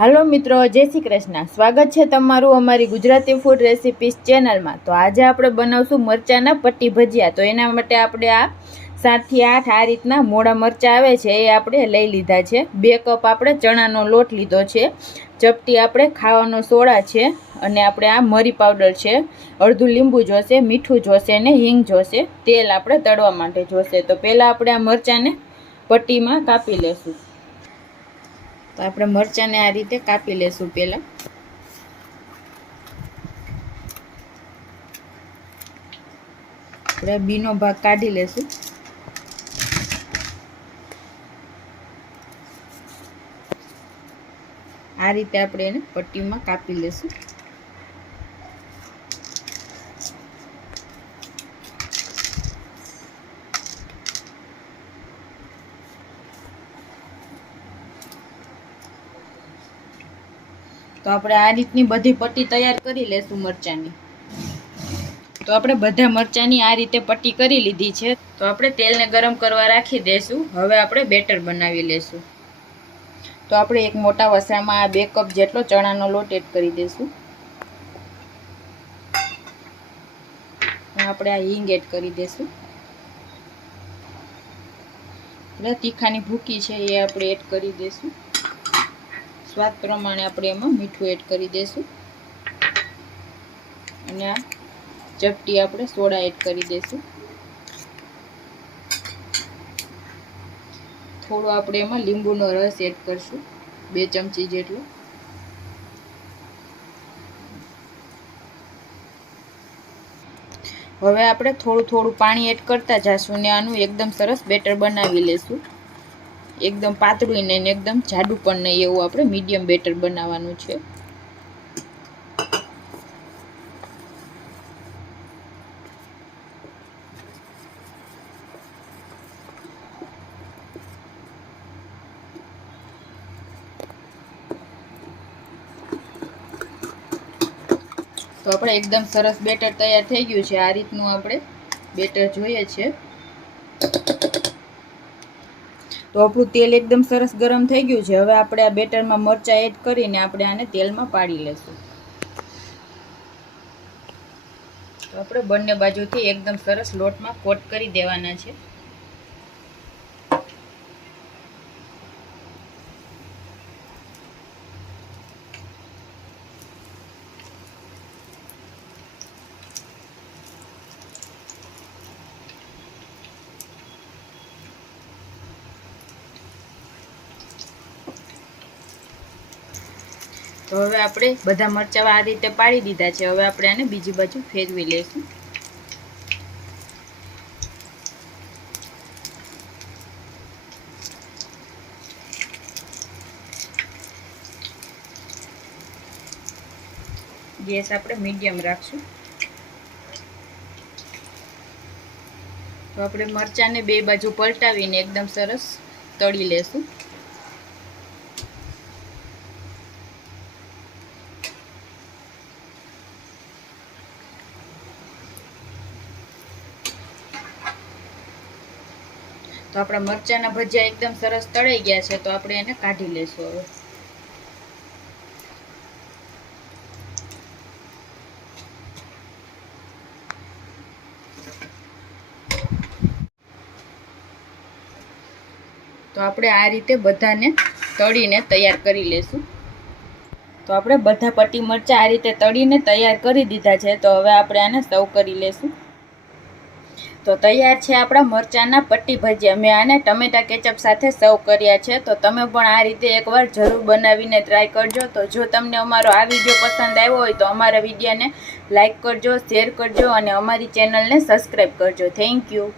હાલો મિત્રો, જય શ્રી કૃષ્ણ. સ્વાગત છે તમારું અમારી ગુજરાતી ફૂડ રેસિપીસ ચેનલમાં તો આજે આપણે બનાવશું મરચાંના પટ્ટી ભજીયા. તો એના માટે આપણે આ સાતથી આઠ આ રીતના મોડા મરચાં આવે છે, એ આપણે લઈ લીધા છે. બે કપ આપણે ચણાનો લોટ લીધો છે. ચપટી આપણે ખાવાનો સોડા છે અને આપણે આ મરી પાવડર છે. અડધું લીંબુ જોશે, મીઠું જોશે અને હિંગ જોશે. તેલ આપણે તળવા માટે જોશે. તો પહેલાં આપણે આ મરચાંને પટ્ટીમાં કાપી લેશું. તો આપણે મરચાંને આ રીતે કાપી લેશું પહેલાં. આપણે બીનો ભાગ કાઢી લેશું. આ રીતે આપણે એને પટ્ટીમાં કાપી લેશું. તો આપણે આ રીતની બધી પટ્ટી તૈયાર કરી લેશું મરચાંની. તો આપણે બધા મરચાંની આ રીતે પટ્ટી કરી લીધી છે. તો આપણે તેલને ગરમ કરવા રાખી દઈશું હવે આપણે બેટર બનાવી લેશું. તો આપણે એક મોટા વસામાં આ બે કપ જેટલો ચણાનો લોટ એડ કરી દઈશું આપણે આ હિંગ એડ કરી દઈશું એટલે તીખાની ભૂકી છે એ આપણે એડ કરી દઈશું સ્વાદ પ્રમાણે આપણે એમાં મીઠું એડ કરી દઈશું અને આ ચપટી આપણે સોડા એડ કરી દઈશું થોડો આપણે એમાં લીંબુનો રસ એડ કરશું, બે ચમચી જેટલો. હવે આપણે થોડું થોડું પાણી એડ કરતા જઈશું ને આનું એકદમ સરસ બેટર બનાવી લેશું. એકદમ પાતળું નહીં એકદમ જાડું પણ નહીં, એવું આપણે મીડિયમ બેટર બનાવવાનું છે. તો આપણે એકદમ સરસ બેટર તૈયાર થઈ ગયું છે. આ રીતનું આપણે બેટર જોઈએ છે. તો આપણું તેલ એકદમ સરસ ગરમ થઈ ગયું છે. હવે આપણે આ બેટરમાં મરચાં એડ કરીને આપણે આને તેલમાં પાડી લેશું. તો આપણે બંને બાજુથી એકદમ સરસ લોટમાં કોટ કરી દેવાના છે. તો હવે આપણે બધા મરચાં આ રીતે પાડી દીધા છે. હવે આપણે આને બીજી બાજુ ફેરવી લઈશું. ગેસ આપણે મીડિયમ રાખશું. તો આપણે મરચાંને બે બાજુ પલટાવીને એકદમ સરસ તળી લેશું. તો આપણા મરચાંના ભજીયા એકદમ સરસ તળાઈ ગયા છે, તો આપણે એને કાઢી લેશું હવે. તો આપણે આ રીતે બધાને તળીને તૈયાર કરી લેશું તો આપણે બધા પટ્ટી મરચાં આ રીતે તળીને તૈયાર કરી દીધા છે, તો હવે આપણે આને સર્વ કરી લેશું તો તૈયાર છે આપણા મરચાંના પટ્ટી ભજીયા. મેં આને ટમેટા કેચઅપ સાથે સર્વ કર્યા છે. તો તમે પણ આ રીતે એકવાર જરૂર બનાવીને ટ્રાય કરજો. તો જો તમને અમારો આ વીડિયો પસંદ આવ્યો હોય તો અમારા વિડીયોને લાઇક કરજો શેર કરજો અને અમારી ચેનલને સબસ્ક્રાઈબ કરજો. Thank you